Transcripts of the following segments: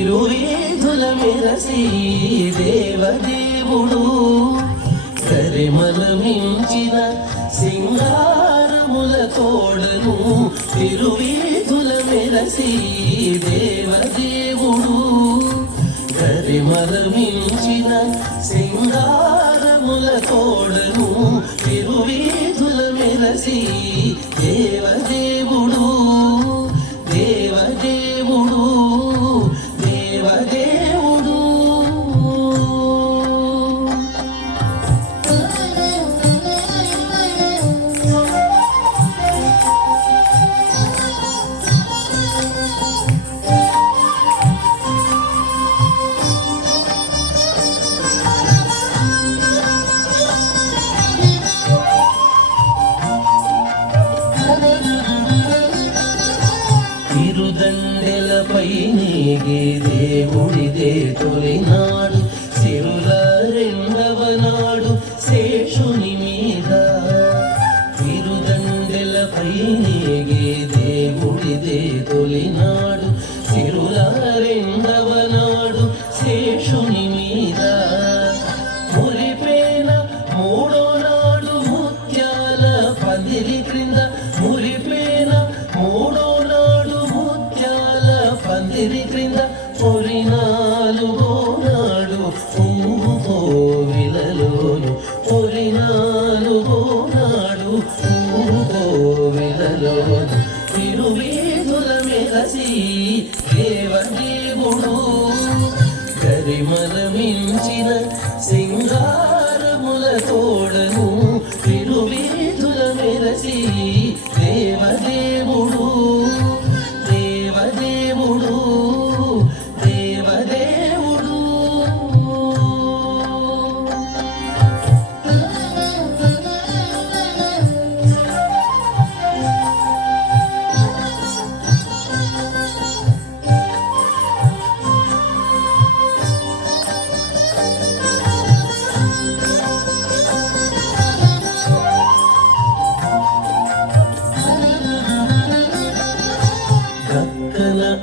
తిరువేధుల మెరసి దేవదేవుడు కరిమలమించిన సింగారముల తోడను తిరువేధుల మెరసి దేవదేవుడు కరిమలమించిన సింగారముల తోడను తిరువేధుల మెరసి దేవదేవుడు దేవదేవుడు దేవదేవుడు తిరుదండెలపై నీగే దేవుడిదే తొలినాడు సిరుల రెండవ నాడు శేషుని మీద తిరుదండెలపై నీగే దేవుడిదే తొలినాడు సిరుల రెండవ నాడు శేషుని మీద మురిపేన మూడో నాడు ముత్యాల పందిరి క్రింద మురిపేన మూడో పందిరి క్రింద పొరినాలుగో నాడు పువ్వు కోవిలలోను పొరినాలుగో నాడు పువ్వు కోవిలలోను తిరువేధుల మెరసి దేవదేవుడు గరిమలమించిన సింగారముల తోడను తిరువేధుల మెరసి దేవదేవుడు దేవదేవుడు దేవదేవుడు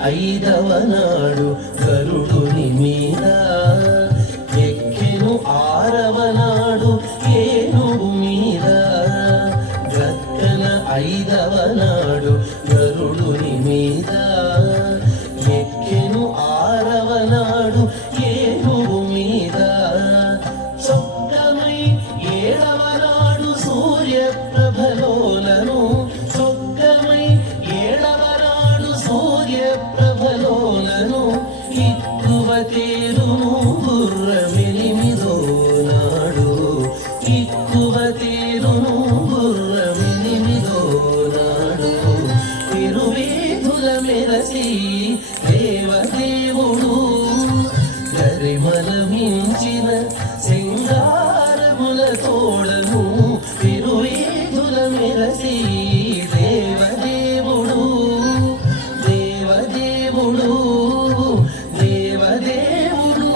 ఐదవ నాడు గరుడుని మీద ఎక్కెను ఆరవ నాడు ఏనుగు మీద గక్కన ఐదవ నాడు గరుడుని మీద ఎక్కెను ఆరవ నాడు ఏనుగు మీద చొక్కమై ఏడవ నాడు సూర్య ప్రభలోనను చొక్కమై ఏడవ నాడు సూర్య ప్రభలోనను ఇక్కువ తేరును గుర్రమెనిమిదో నాడు ఇక్కువ తేరును గుర్రమెనిమిదో నాడు తిరువేధుల మెరసి దేవదేవుడు గరిమలమించిన సింగారముల తోడను తిరువేధుల మెరసి దేవదేవుడు దేవదేవుడు దేవదేవుడు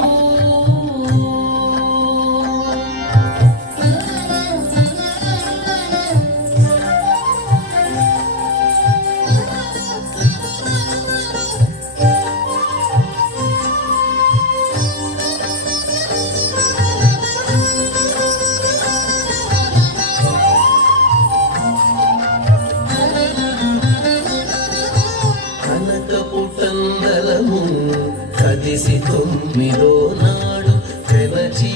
కనకపుటందలము కదిసి తొమ్మిదో నాడు పెనచి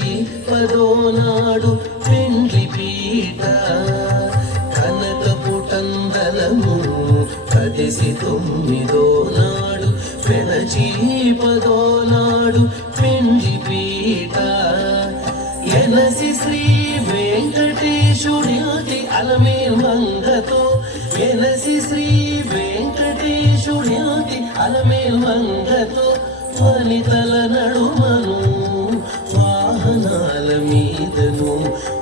పదో నాడు పెండ్లి పీట కనకపుటందలము కదిసి తొమ్మిదో నాడు పెనచి పదో నాడు పెండ్లి పీట ఎనసి శ్రీ వెంకటేశుడి అలమేల్ మంగతో ఎనసి శ్రీ వెంకటేశుడి అలమేల్ మంగతో వనితల నడుమను వాహనాల మీదను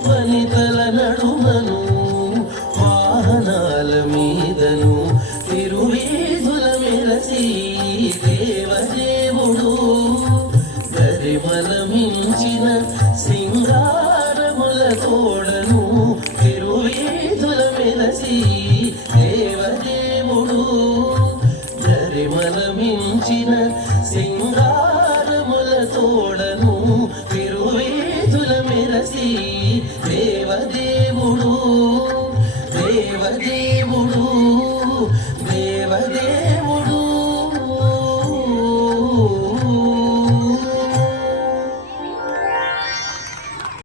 వనితల నడుమను వాహనాల మీదను తిరువేధుల మెరసి దేవదేవుడు గరిమలమించిన సింగారముల తోడను తిరువేధుల మెరసి దేవదేవుడు గరిమలమించిన సింగార తిరువేదుల మెరసి దేవదేవుడు దేవదేవుడు దేవ